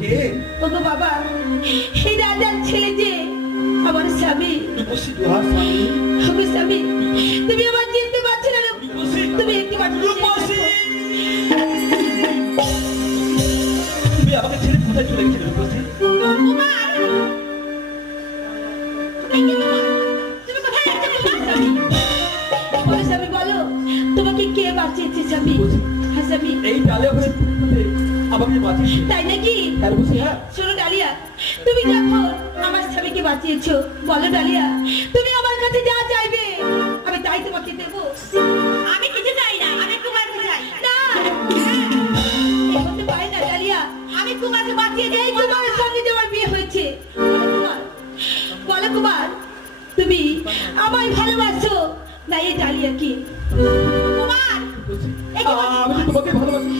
কে? ওগো বাবা, এই রাজার ছেলে যে আমার স্বামী। রূপসী দুহার স্বামী। ওগো স্বামী, তুমি আমার চিনতে পারছো না? তুমি একটি বার রূপসী, তুমি আমাকে ছেড়ে কোথায় চলে গেছিলে রূপসী? কুমার, এই যে কুমার, তুমি কোথায় যাচ্ছ কুমার? স্বামী, বলো স্বামী, বলো তোমাকে কে বাঁচিয়েছে স্বামী? হ্যাঁ স্বামী, এই ডালে হয়ে আমাকে বাঁচিয়েছে। তাই নাকি? হ্যাঁ রূপসী, হ্যাঁ। শোনো ডালিয়া, তুমি যখন আমার স্বামীকে বাঁচিয়েছো, বলো ডালিয়া, তুমি আমার কাছে যা চাইবে আমি তাই তোমাকে দেবো। আমি কিছু চাই না, আমি কুমারকে চাই। না, এই হতে পারে না ডালিয়া, আমি কুমারকে বাঁচিয়ে দিই। কুমারের সঙ্গে যে আমার বিয়ে হয়েছে। বলো কুমার, তুমি আমায় ভালোবাসো না এই ডালিয়া কি? কুমার, আমি তো তোমাকে ভালোবাসি।